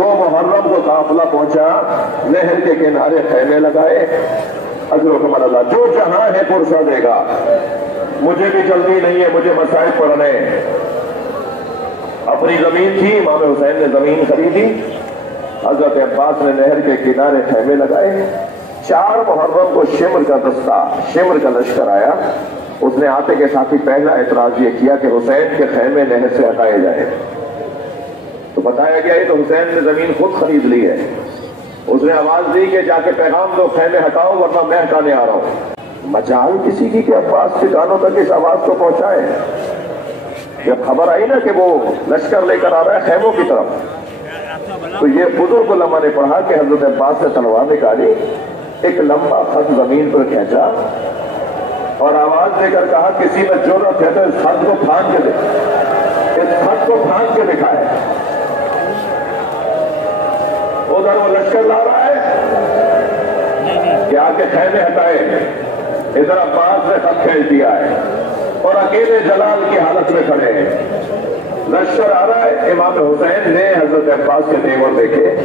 2 محرم کو قافلہ پہنچا، نہر کے کنارے خیمے لگائے، اجرکم اللہ، جو جہاں ہے پرسہ دے گا، مجھے بھی جلدی نہیں ہے، مجھے مسائل پڑھنے۔ اپنی زمین تھی، امام حسین نے زمین خریدی، حضرت عباس نے نہر کے کنارے خیمے لگائے۔ 4 محرم کو شمر کا دستہ، شمر کا لشکر آیا، اس نے آتے کے ساتھ ہی پہلا اعتراض یہ کیا کہ حسین کے خیمے نہر سے ہٹائے جائیں۔ تو بتایا گیا تو حسین نے زمین خود خرید لی ہے، اس نے آواز دی کہ جا کے پیغام دو خیمے ہٹاؤ ورنہ میں ہٹانے آ رہا ہوں۔ مجال کسی کی کہ عباس کے کانوں تک اس آواز کو پہنچائے۔ جب خبر آئی نا کہ وہ لشکر لے کر آ رہا ہے خیموں کی طرف، تو یہ بزرگ علماء نے پڑھا کہ حضرت عباس نے تلوار نکالی، ایک لمبا خط زمین پر کھینچا اور آواز دے کر کہا کسی میں جرأت ہے تو اس خط کو پھاند کے دے، اس خط کو پھاند کے دکھائے۔ ادھر وہ لشکر لا رہا ہے کہ آ کے خیمے ہٹائے، ادھر عباس نے خط کھینچ دیا ہے اور اکیلے جلال کی حالت میں کھڑے ہیں۔ لشکر آ رہا ہے، امام حسین نے حضرت عباس کے دیور دیکھے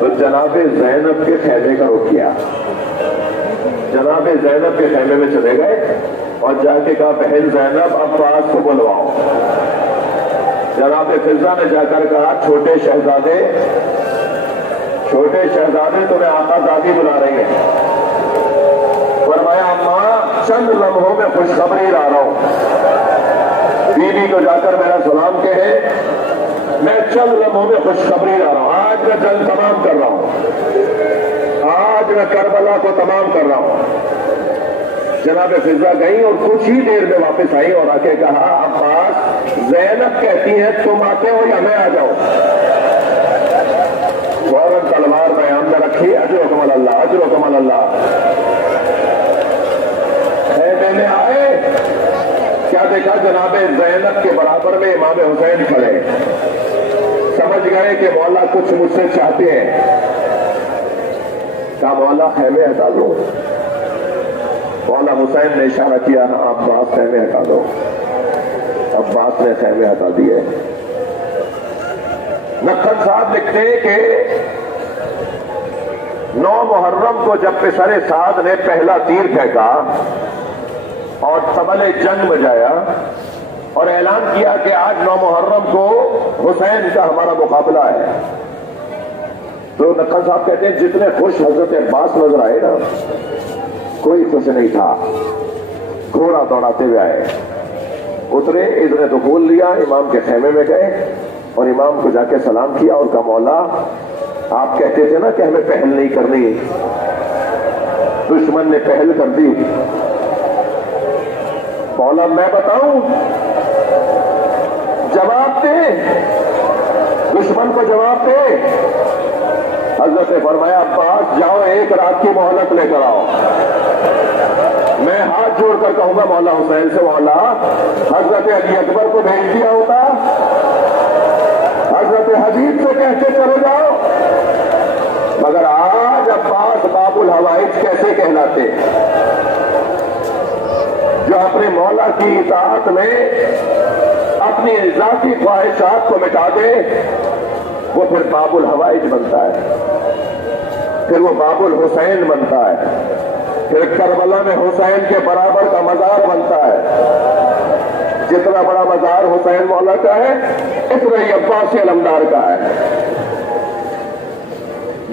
تو جناب زینب کے خیمے کا رخ کیا، جناب زینب کے خیمے میں چلے گئے اور جا کے کہا بہن زینب عباس کو بلواؤ۔ جناب فضا نے جا کر کہا چھوٹے شہزادے تمہیں آقا زادی بلا رہی ہیں۔ فرمایا اماں چند لمحوں میں خوشخبری لا رہا ہوں، بیوی کو جا کر میرا سلام کہے، میں چند لمحوں میں خوشخبری لا رہا ہوں، آج میں جنگ تمام کر رہا ہوں، آج میں کربلا کو تمام کر رہا ہوں۔ جناب فضا گئی اور کچھ ہی دیر میں واپس آئی اور آ کے کہا عباس زینب کہتی ہے تم آتے ہو یا میں آ جاؤں؟ فوراً تلوار میان میں رکھی، اجرکم اللہ، اجرکم اللہ۔ خیمے میں آئے، کیا دیکھا جناب زینب کے برابر میں امام حسین کھڑے، سمجھ گئے کہ مولا کچھ مجھ سے چاہتے ہیں۔ کہا مولا خیمے ہٹا دو۔ مولا حسین نے اشارہ کیا عباس خیمے ہٹا دو۔ عباس نے خیمے ہٹا دیے۔ نقل صاحب لکھتے کہ 9 محرم کو جب پسر سعد نے پہلا تیر پھینکا اور طبل جنگ بجایا اور اعلان کیا کہ آج 9 محرم کو حسین کا ہمارا مقابلہ ہے، تو نقل صاحب کہتے ہیں جتنے خوش حضرت عباس نظر آئے نا، کوئی خوش نہیں تھا۔ گھوڑا دوڑاتے ہوئے آئے، اترے، اذن دخول لیا، امام کے خیمے میں گئے اور امام کو جا کے سلام کیا اور کہا مولا آپ کہتے تھے نا کہ ہمیں پہل نہیں کرنی، دشمن نے پہل کر دی، مولا میں بتاؤں، جواب دے، دشمن کو جواب دے۔ حضرت نے فرمایا عباس جاؤ 1 رات کی مہلت لے کر آؤ۔ میں ہاتھ جوڑ کر کہوں گا مولا حسین سے مولا حضرت علی اکبر کو بھیج دیا ہوتا، حضرت حبیب سے کہتے چلے جاؤ، مگر آج عباس باب الحوائج کیسے کہلاتے، جو اپنے مولا کی اطاعت میں اپنی ذاتی خواہشات کو مٹا دے، وہ پھر باب الحوائج بنتا ہے، پھر وہ باب الحسین بنتا ہے، پھر کربلا میں حسین کے برابر کا مزار بنتا ہے۔ جتنا بڑا مزار حسین مولا کا ہے اتنا ہی عباسی علمدار کا ہے۔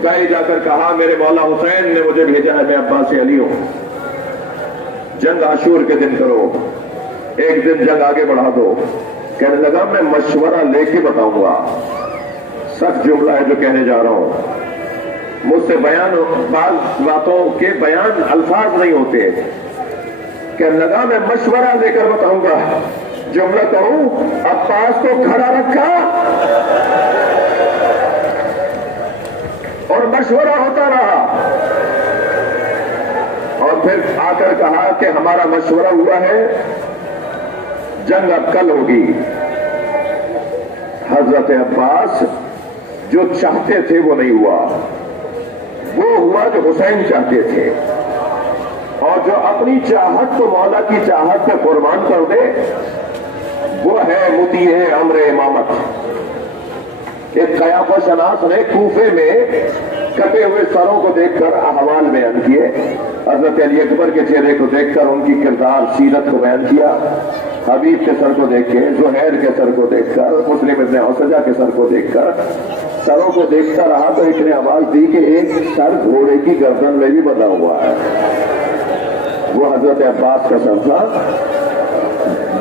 گئے جا کر کہا میرے مولا حسین نے مجھے بھیجا ہے، میں عباسی علی ہوں، جنگ عاشور کے دن کرو، ایک دن جنگ آگے بڑھا دو۔ کہنے لگا میں مشورہ لے کے بتاؤں گا، سخت جملہ ہے جو کہنے جا رہا ہوں، مجھ سے بیان بعض باتوں کے بیان الفاظ نہیں ہوتے۔ کہنے لگا میں مشورہ لے کر بتاؤں گا، جملہ کہوں عباس کو کھڑا رکھا اور مشورہ ہوتا رہا، اور پھر آ کر کہا کہ ہمارا مشورہ ہوا ہے، جنگ اب کل ہوگی۔ حضرت عباس جو چاہتے تھے وہ نہیں ہوا، وہ ہوا جو حسین چاہتے تھے، اور جو اپنی چاہت کو مولا کی چاہت پہ قربان کر دے وہ ہے مطیع امر امامت۔ ایک قیافہ شناس نے کوفے میں کٹے ہوئے سروں کو دیکھ کر احوال بیان کیے، حضرت علی اکبر کے چہرے کو دیکھ کر ان کی کردار سیرت کو بیان کیا، حبیب کے سر کو دیکھ کے، زہیر کے سر کو دیکھ کر، مسلم ابن حسجہ کے سر کو دیکھ کر، سروں کو دیکھتا رہا تو ایک نے آواز دی کہ ایک سر گھوڑے کی گردن میں بھی بندھا ہوا ہے۔ وہ حضرت عباس کا سر تھا،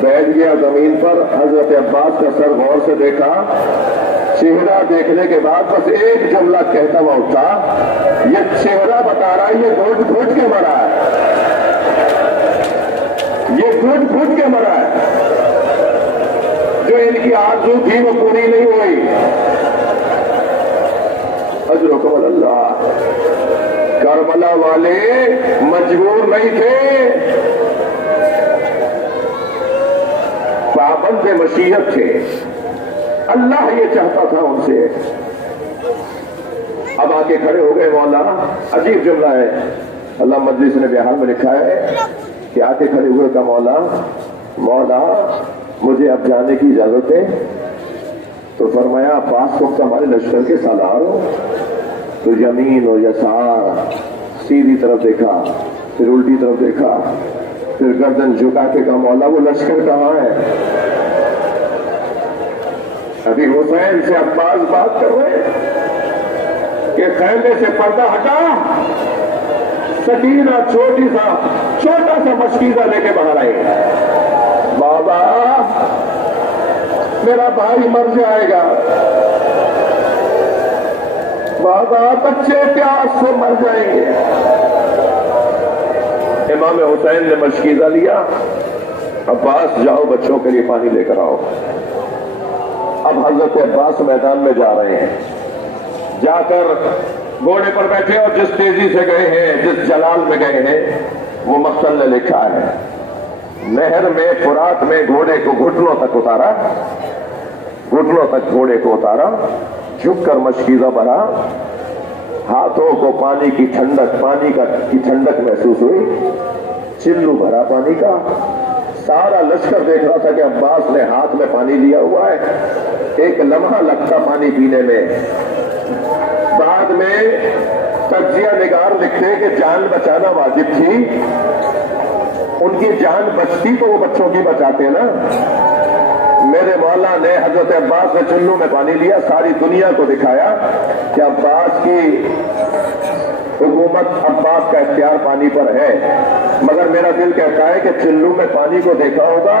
بیٹھ گیا زمین پر، حضرت عباس کا سر غور سے دیکھا، چہرہ دیکھنے کے بعد بس ایک جملہ کہتا ہوا اٹھا، یہ چہرہ بتا رہا ہے یہ گھٹ گھٹ کے مرا ہے، یہ گھٹ گھٹ کے مرا ہے، جو ان کی آرزو تھی وہ پوری نہیں ہوئی۔ اجرکم اللہ، کربلا والے مجبور نہیں تھے، پابند مشیت تھے، اللہ یہ چاہتا تھا ان سے۔ اب آ کے کھڑے ہو گئے مولا، عجیب جملہ ہے، اللہ مجلس نے بہار میں لکھا ہے کہ آ کے کھڑے ہوئے کا مولا مجھے اب جانے کی اجازت ہے۔ تو فرمایا پاس وقت ہمارے لشکر کے سالار ہو، تو یمین و یسار سیدھی طرف دیکھا، پھر الٹی طرف دیکھا، پھر گردن جھکا کے کہا مولا وہ لشکر کہاں ہے؟ ابھی حسین سے عباس بات کر رہے کہ خیمے سے پردہ ہٹا، سکینہ چھوٹا سا مشکیزہ لے کے باہر آئے، بابا میرا بھائی مر جائے گا، بابا بچے پیاس سے مر جائیں گے۔ امام حسین نے مشکیزہ لیا، عباس جاؤ بچوں کے لیے پانی لے کر آؤ۔ اب حضرت عباس میدان میں جا رہے ہیں، جا کر گھوڑے پر بیٹھے اور جس تیزی سے گئے ہیں، جس جلال میں گئے ہیں، وہ مقتل نے لکھا ہے، نہر میں فرات میں گھوڑے کو گھٹنوں تک اتارا، گھٹنوں تک گھوڑے کو اتارا، جھک کر مشکیزہ بھرا، ہاتھوں کو پانی کی ٹھنڈک محسوس ہوئی، چلو بھرا پانی کا، سارا لشکر دیکھ رہا تھا کہ عباس نے ہاتھ میں پانی لیا ہوا ہے، ایک لمحہ لگتا پانی پینے میں۔ بعد میں تجزیہ نگار لکھتے کہ جان بچانا واجب تھی، ان کی جان بچتی تو وہ بچوں کی بچاتے نا۔ میرے مولا نے حضرت عباس نے چلو میں پانی لیا، ساری دنیا کو دکھایا کہ عباس کی حکومت، عباس کا اختیار پانی پر ہے، مگر میرا دل کہتا ہے کہ چلو میں پانی کو دیکھا ہوگا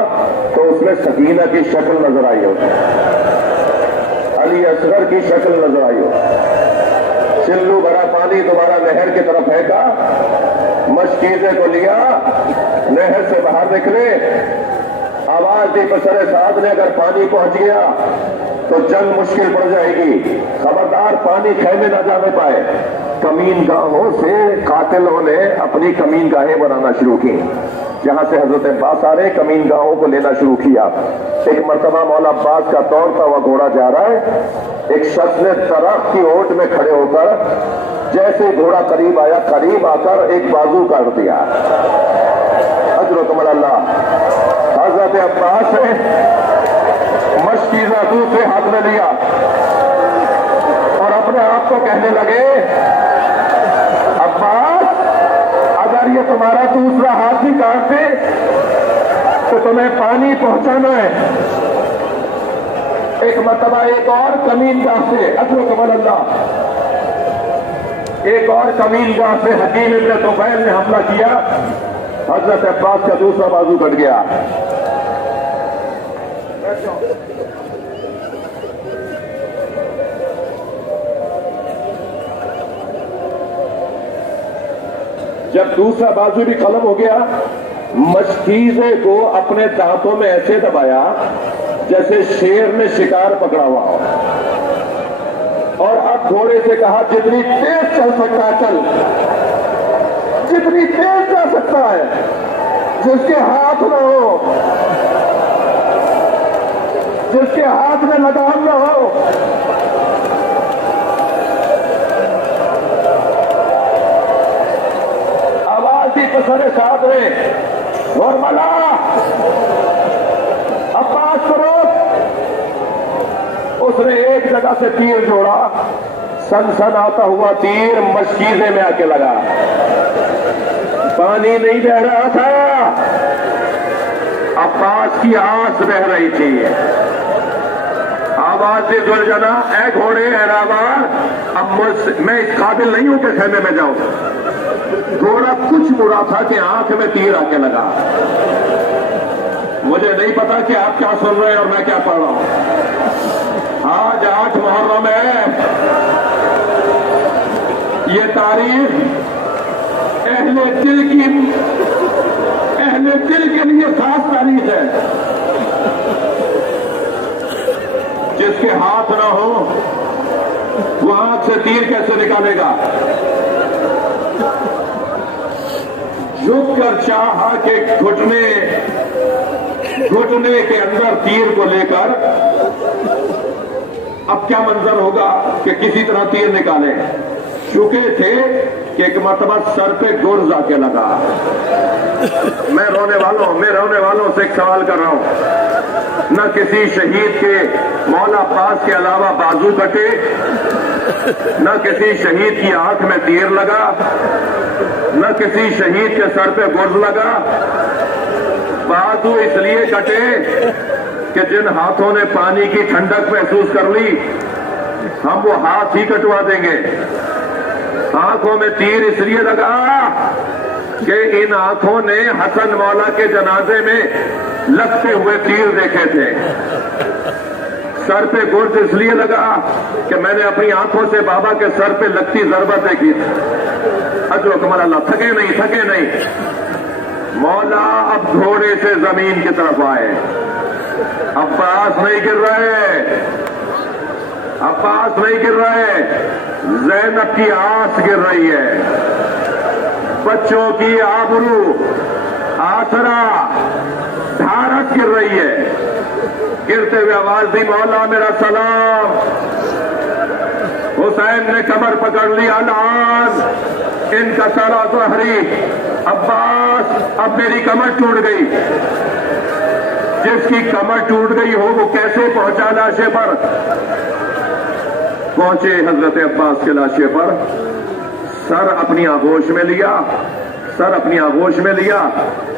تو اس میں سکینہ کی شکل نظر آئی ہوگی، علی اصغر کی شکل نظر آئی ہوگی۔ چلو بھرا پانی دوبارہ نہر کی طرف پھینکا، مشکیزے کو لیا، نہر سے باہر نکلے، آواز دی پسر سعد نے اگر پانی پہنچ گیا تو جنگ مشکل پڑ جائے گی، خبردار پانی خیمے نہ جانے پائے۔ کمین گاہوں سے قاتلوں نے اپنی کمین گاہیں بنانا شروع کی، جہاں سے حضرت عباس آ رہے کمین گاہوں کو لینا شروع کیا۔ ایک مرتبہ مولا عباس کا دوڑتا ہوا گھوڑا جا رہا ہے، ایک شخص نے درخت کی اوٹ میں کھڑے ہو کر جیسے گھوڑا قریب آیا، قریب آ کر ایک بازو کاٹ دیا۔ اجرکم اللہ، حضرت عباس نے مشکیزہ دوسرے ہاتھ میں لیا اور اپنے آپ کو کہنے لگے عباس اگر یہ تمہارا دوسرا ہاتھ بھی کاٹ دے تو تمہیں پانی پہنچانا ہے۔ ایک مرتبہ ایک اور کمین گاہ سے، اجرکم اللہ، ایک اور کمین گاہ سے حکیم ابن طفیل نے حملہ کیا، حضرت عباس کا دوسرا بازو کٹ گیا۔ جب دوسرا بازو بھی ختم ہو گیا، مشکیزے کو اپنے دانتوں میں ایسے دبایا جیسے شیر نے شکار پکڑا ہوا ہو، اور اب گھوڑے سے کہا جتنی تیز چل سکتا ہے چل، جتنی تیز جا سکتا ہے، جس کے ہاتھ نہ ہو، جس کے ہاتھ میں لگام نہ ہو، آواز ہی پسر ساتھ رہے اور ملا عباس کو روک۔ اس نے ایک جگہ سے تیر جوڑا، سن آتا ہوا تیر مشکیزے میں آ کے لگا. پانی نہیں بہ رہا تھا، عباس کی آس بہ رہی تھی. آواز سے زلجنا، اے گھوڑے اے راوار، اب میں اس قابل نہیں ہوں کہ خیمے میں جاؤں. گھوڑا کچھ مڑا تھا کہ آنکھ میں تیر آ کے لگا. مجھے نہیں پتا کہ آپ کیا سن رہے ہیں اور میں کیا پڑھ رہا ہوں. آج 8 محرم ہے. یہ تاریخ اہل دل کے لیے خاص تاریخ ہے. جس کے ہاتھ نہ ہو وہ آنکھ سے تیر کیسے نکالے گا؟ جھک کر چاہا کہ گھٹنے کے اندر تیر کو لے کر اب کیا منظر ہوگا کہ کسی طرح تیر نکالے. چکے تھے کہ ایک مرتبہ سر پہ گرز آ کے لگا. میں رونے والوں سے ایک سوال کر رہا ہوں. نہ کسی شہید کے مولا پاس کے علاوہ بازو کٹے، نہ کسی شہید کی آنکھ میں تیر لگا، نہ کسی شہید کے سر پہ گرز لگا. بازو اس لیے کٹے کہ جن ہاتھوں نے پانی کی ٹھنڈک محسوس کر لی، ہم وہ ہاتھ ہی کٹوا دیں گے. آنکھوں میں تیر اس لیے لگا کہ ان آنکھوں نے حسن مولا کے جنازے میں لگتے ہوئے تیر دیکھے تھے. سر پہ گرز اس لیے لگا کہ میں نے اپنی آنکھوں سے بابا کے سر پہ لگتی ضربت دیکھی تھی. اجر و کمال اللہ. تھکے نہیں. مولا اب گھوڑے سے زمین کی طرف آئے. عباس نہیں گر رہے، زینب کی آس گر رہی ہے. بچوں کی آبرو، آسرا، دھارت گر رہی ہے. گرتے ہوئے آواز دی، مولا میرا سلام. حسین نے کمر پکڑ لی. الان ان کا سارا ظہری. عباس اب میری کمر ٹوٹ گئی. جس کی کمر ٹوٹ گئی ہو وہ کیسے پہنچا لاشے پر؟ پہنچے حضرت عباس کے لاشے پر. سر اپنی آغوش میں لیا.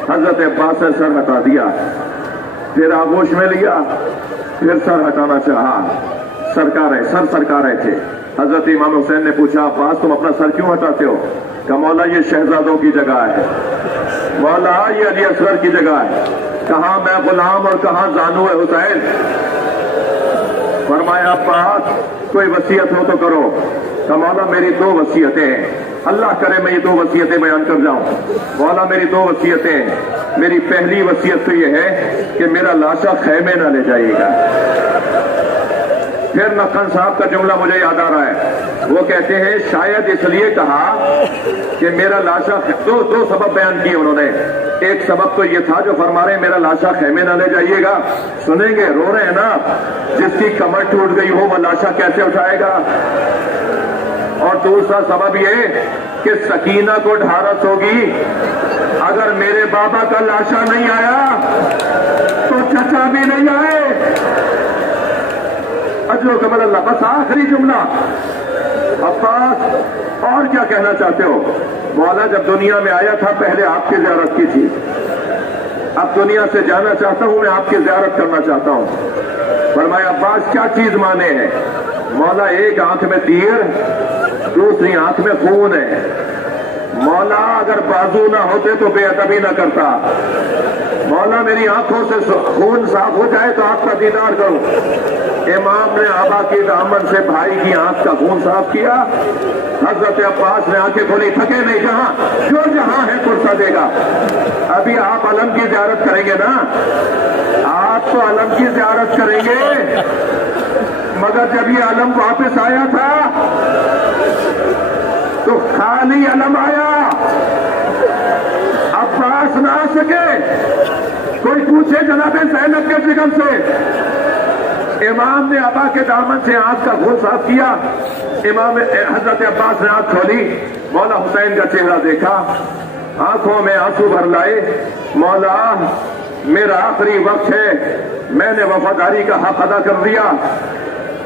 حضرت عباس نے سر ہٹا دیا. پھر آغوش میں لیا، پھر سر ہٹانا چاہا. سرکا رہے تھے. حضرت امام حسین نے پوچھا، عباس تم اپنا سر کیوں ہٹاتے ہو؟ کہ مولا یہ شہزادوں کی جگہ ہے، مولا یہ علی اصغر کی جگہ ہے. کہاں میں غلام اور کہاں زانو ہے حسین. فرمایا عباس کوئی وصیت ہو تو کرو. کہ مولا میری 2 وصیتیں ہیں. اللہ کرے میں یہ 2 وصیتیں بیان کر جاؤں. مولا میری 2 وصیتیں ہیں. میری پہلی وصیت تو یہ ہے کہ میرا لاشا خیمے نہ لے جائے گا. پھر نقن صاحب کا جملہ مجھے یاد آ رہا ہے. وہ کہتے ہیں شاید اس لیے کہا کہ میرا لاشا، دو سبب بیان کیے انہوں نے. ایک سبب تو یہ تھا جو فرما رہے ہیں میرا لاشا خیمے نہ لے جائیے گا. سنیں گے، رو رہے ہیں نا. جس کی کمر ٹوٹ گئی ہو وہ لاشا کیسے اٹھائے گا؟ اور دوسرا سبب یہ کہ سکینہ کو ڈھارس ہوگی، اگر میرے بابا کا لاشا نہیں آیا تو چچا بھی نہیں آئے. اجر و کمال اللہ. بس آخری جملہ. عباس اور کیا کہنا چاہتے ہو؟ مولا جب دنیا میں آیا تھا پہلے آپ کی زیارت کی تھی، اب دنیا سے جانا چاہتا ہوں، میں آپ کی زیارت کرنا چاہتا ہوں. فرمایا عباس کیا چیز مانے ہیں؟ مولا ایک آنکھ میں تیر، دوسری آنکھ میں خون ہے. مولا اگر بازو نہ ہوتے تو بے ادبی نہ کرتا. مولا میری آنکھوں سے خون صاف ہو جائے تو آپ کا دیدار کروں. امام نے آبا کی دامن سے بھائی کی آنکھ کا خون صاف کیا. حضرت عباس نے آنکھیں کھولی. تھکے نہیں، جہاں ہے پرسہ دے گا. ابھی آپ علم کی زیارت کریں گے نا؟ آپ تو علم کی زیارت کریں گے، مگر جب یہ علم واپس آیا تھا تو خالی علم آیا. عباس نہ آ سکے. کوئی پوچھے جناب زینب کے جگم سے. امام نے ابا کے دامن سے آنکھ کا خون صاف کیا. امام حضرت عباس نے آنکھ کھولی. مولا حسین کا چہرہ دیکھا، آنکھوں میں آنسو بھر لائے. مولا میرا آخری وقت ہے، میں نے وفاداری کا حق ادا کر دیا.